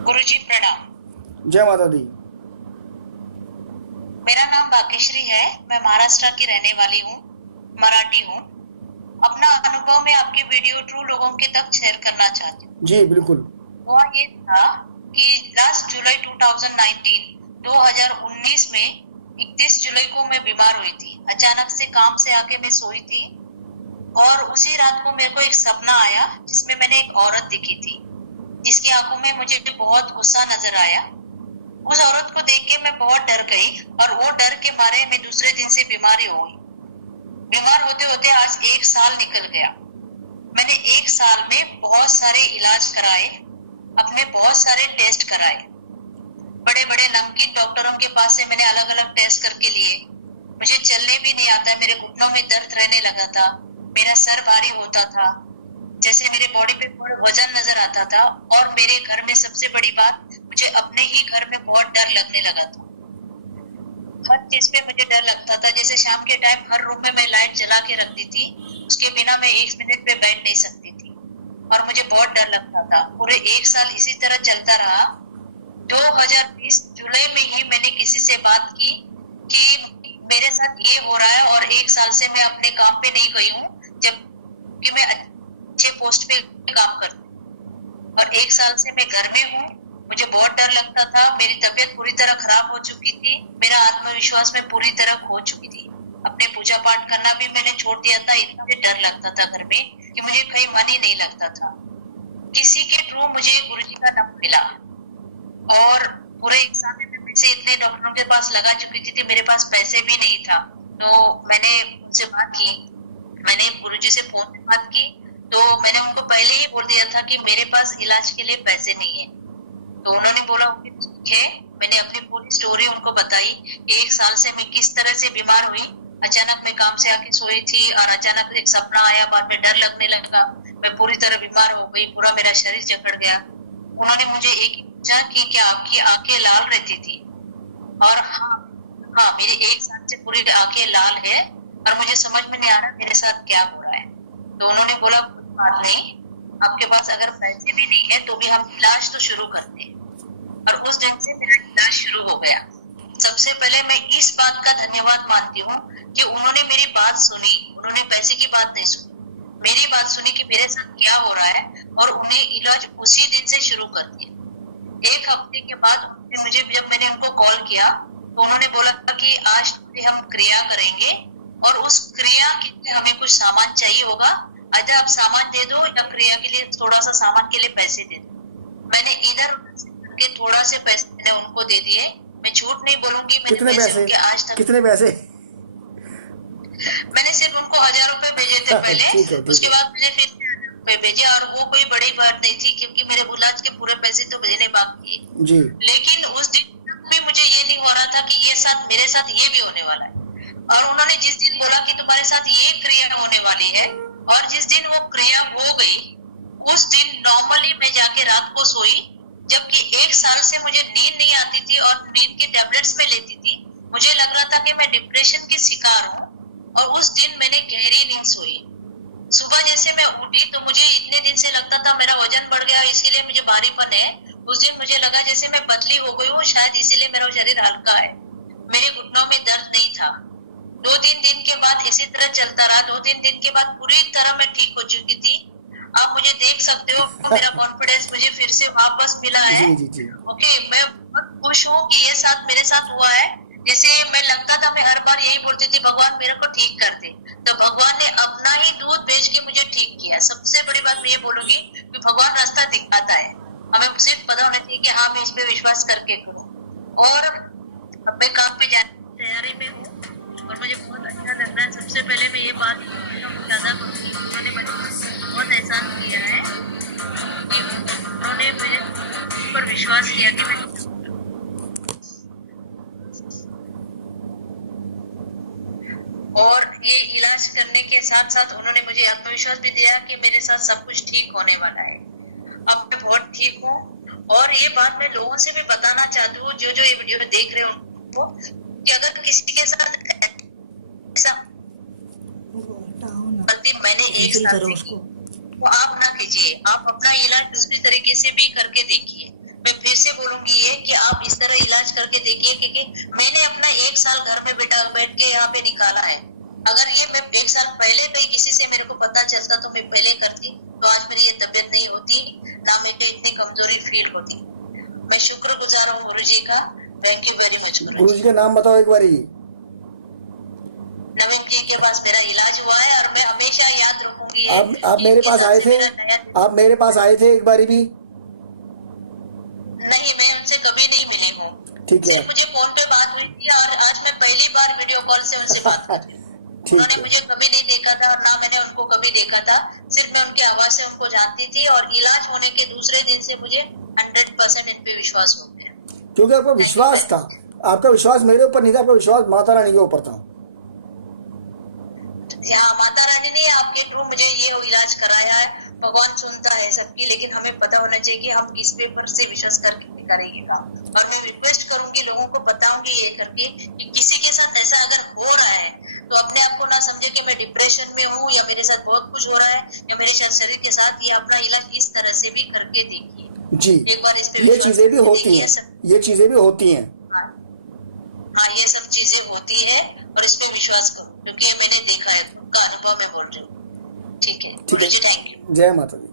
गुरुजी प्रणाम। जय माता दी। मेरा नाम भाग्यश्री है। मैं महाराष्ट्र की रहने वाली हूँ, मराठी हूँ। अपना अनुभव मैं आपकी वीडियो थ्रू लोगों के तक शेयर करना चाहती हूँ। जी बिल्कुल। वो ये था कि लास्ट जुलाई 2019 में 31 जुलाई को मैं बीमार हुई थी। अचानक से काम से आके मैं सोई थी और उसी रात को मेरे को एक सपना आया जिसमें मैंने एक औरत दिखी थी जिसकी आंखों में मुझे बहुत गुस्सा नजर आया। उस औरत को देख के मैं बहुत डर गई और वो डर के मारे मैं दूसरे दिन से बीमारी हो गई। बीमार होते होते आज 1 साल निकल गया। मैंने 1 साल में बहुत सारे इलाज कराए, अपने बहुत सारे टेस्ट कराए। बड़े बड़े नमकीन डॉक्टरों के पास से मैंने अलग अलग टेस्ट करके लिए। मुझे चलने भी नहीं आता, मेरे घुटनों में दर्द रहने लगा था, मेरा सर भारी होता था, जैसे मेरे बॉडी पे वजन नजर आता था। और मेरे घर में सबसे बड़ी बात, मुझे अपने ही घर में बहुत डर लगने लगा था। हर चीज पे मुझे डर लगता था। जैसे शाम के टाइम हर रूम में मैं लाइट जला के रखती थी, उसके बिना मैं 1 मिनट पे बैठ नहीं सकती थी और मुझे बहुत डर लगता था। पूरे 1 साल इसी तरह चलता रहा। 2020 जुलाई में ही मैंने किसी से बात की कि मेरे साथ ये हो रहा है और 1 साल से मैं अपने काम पे नहीं गई हूँ, जबकि मैं अच्छे पोस्ट पे काम करती हूँ। और 1 साल से मैं घर में हूँ। मुझे बहुत डर लगता था, मेरी तबीयत पूरी तरह खराब हो चुकी थी, मेरा आत्मविश्वास में पूरी तरह खो चुकी थी। अपने पूजा पाठ करना भी मैंने छोड़ दिया था, इतना डर लगता था घर में कि मुझे कहीं मन ही नहीं लगता था। किसी के थ्रू मुझे गुरुजी का नाम मिला और पूरे 1 साल में मैं पैसे इतने डॉक्टरों के पास लगा चुकी थी, मेरे पास पैसे भी नहीं था। तो मैंने उनसे बात की, मैंने गुरुजी से फोन पे बात की। तो मैंने उनको पहले ही बोल दिया था कि मेरे पास इलाज के लिए पैसे नहीं है। तो उन्होंने बोला ठीक है। मैंने अपनी पूरी स्टोरी उनको बताई। 1 साल से मैं किस तरह से बीमार हुई। अचानक मैं काम से आके सोई थी और अचानक एक सपना आया, बाद में डर लगने लगा, मैं पूरी तरह बीमार हो गई, पूरा मेरा शरीर जकड़ गया। उन्होंने मुझे एक ही पूछा कि क्या आपकी आंखें लाल रहती थी? और हाँ, हाँ मेरी 1 साल से पूरी आंखें लाल है और मुझे समझ में नहीं आ रहा मेरे साथ क्या हो रहा है। तो उन्होंने बोला कोई बात नहीं, आपके पास अगर पैसे भी नहीं है तो भी हम इलाज तो शुरू करते हैं। और उस दिन से मेरा इलाज शुरू हो गया। सबसे पहले मैं इस बात का धन्यवाद मानती हूँ कि उन्होंने मेरी बात सुनी। उन्होंने पैसे की बात नहीं सुनी, मेरी बात सुनी कि मेरे साथ क्या हो रहा है और उन्हें इलाज उसी दिन से शुरू कर दिया। 1 हफ्ते के बाद मुझे, जब मैंने उनको कॉल किया तो उन्होंने बोला कि आज हम क्रिया करेंगे और उस क्रिया के लिए हमें कुछ सामान चाहिए होगा, अगर आप सामान दे दो या क्रिया के लिए थोड़ा सा सामान के लिए पैसे दे दो। मैंने इधर उधर के थोड़ा से पैसे मैंने उनको दे दिए। मैं झूठ नहीं बोलूंगी, मैंने कितने पैसे पैसे? उनके आज तक, कितने पैसे? मैंने सिर्फ उनको 1000 रुपए भेजे थे पहले। ठीक है, ठीक उसके है। बाद मैंने फिर 1000 रुपए भेजे और वो कोई बड़ी बात नहीं थी क्योंकि मेरे इलाज के पूरे पैसे तो भेजने बाकी। जी। लेकिन उस दिन भी मुझे ये नहीं हो रहा था कि ये साथ मेरे साथ ये भी होने वाला है। और उन्होंने जिस दिन बोला कि तुम्हारे साथ ये क्रिया होने वाली है और जिस दिन वो क्रिया हो गई, उस दिन नॉर्मली मैं जाके रात को सोई, जबकि 1 साल से मुझे नींद नहीं आती थी और नींद की टेबलेट्स में लेती थी। मुझे लग रहा था कि मैं डिप्रेशन की शिकार हूँ। और उस दिन मैंने गहरी नींद सोई। सुबह जैसे मैं उठी तो मुझे इतने दिन से लगता था मेरा वजन बढ़ गया, इसीलिए मुझे भारीपन है। उस दिन मुझे लगा जैसे मैं पतली हो गई हूँ, शायद इसीलिए मेरा शरीर हल्का है। मेरे घुटनों में दर्द नहीं था। 2-3 दिन के बाद इसी तरह चलता रहा। 2-3 दिन के बाद पूरी तरह मैं ठीक हो चुकी थी। आप मुझे देख सकते हो, मेरा कॉन्फिडेंस मुझे फिर से वापस मिला है। जी जी जी। ओके, मैं बहुत खुश हूँ कि ये साथ मेरे साथ हुआ है। जैसे मैं लगता था, मैं हर बार यही बोलती थी भगवान मेरे को ठीक कर दे, तो भगवान ने अपना ही दूध भेज के मुझे ठीक किया। सबसे बड़ी बात मैं ये बोलूंगी कि भगवान रास्ता दिखाता है, हमें सिर्फ पता होना चाहिए कि हाँ मैं इस पे विश्वास करके करूँ। और अब मैं काम पे जाने की तैयारी में हूँ और मुझे बहुत अच्छा लग रहा है। सबसे पहले मैं ये बात ज्यादा करूँगी, उन्होंने मुझे बहुत एहसान किया है कि उन्होंने मेरे पर विश्वास किया कि मैं, और ये इलाज करने के साथ साथ उन्होंने मुझे आत्मविश्वास भी दिया कि मेरे साथ सब कुछ ठीक होने वाला है। अब मैं बहुत ठीक हूँ। और ये बात मैं लोगों से भी बताना चाहती हूँ, जो जो ये वीडियो देख रहे हो उनको, कि अगर किसी के साथ ऐसा गलती मैंने 1 साल से की तो आप ना कीजिए। आप अपना इलाज दूसरी तरीके से भी करके देखिए। मैं फिर से बोलूंगी ये कि आप इस तरह इलाज करके देखिए, क्योंकि मैंने अपना 1 साल घर में बैठ के यहाँ पे निकाला है। अगर ये मैं 1 साल पहले कहीं किसी से मेरे को पता चलता तो मैं पहले करती, तो आज मेरी ये तबीयत नहीं होती, ना मेरे को इतनी कमजोरी फील होती। मैं शुक्रगुजार हूँ गुरु जी का। थैंक यू वेरी मच गुरु जी का नाम बताओ एक बारी। नवीन जी के पास मेरा इलाज हुआ है और मैं हमेशा याद रखूंगी। आप मेरे पास आए थे? आप मेरे पास आए थे एक बारी भी? नहीं, मैं उनसे कभी नहीं मिली हूँ। ठीक है। सिर्फ मुझे फोन पे बात हुई थी और आज मैं पहली बार वीडियो कॉल से उनसे बात कर रही हूँ। उन्होंने मुझे कभी नहीं देखा था और ना मैंने उनको कभी देखा था। सिर्फ मैं उनकी आवाज से उनको जानती थी और इलाज होने के दूसरे दिन से मुझे 100% इन पे विश्वास हो गया, क्योंकि आपका विश्वास था। आपका विश्वास मेरे ऊपर नहीं था, आपका विश्वास माता रानी के ऊपर था। यहाँ माता रानी ने आपके थ्रू मुझे ये इलाज कराया है। भगवान सुनता है सबकी, लेकिन हमें पता होना चाहिए कि हम किस पेपर से विश्वास करके करेंगे काम। और मैं रिक्वेस्ट करूंगी, लोगों को बताऊंगी ये करके कि किसी के साथ ऐसा अगर हो रहा है तो अपने आप को ना समझे कि मैं डिप्रेशन में हूँ या मेरे साथ बहुत कुछ हो रहा है या मेरे शरीर के साथ, ये अपना इलाज इस तरह से भी करके देखिए जी। एक बार इस पे ये चीजें भी होती हैं, ये चीजें भी होती हैं। हाँ, ये सब चीजें होती है और इस पे विश्वास करो, क्योंकि ये मैंने देखा है, उनका अनुभव मैं बोल रही हूँ। ठीक है, थैंक यू। जय माता दी।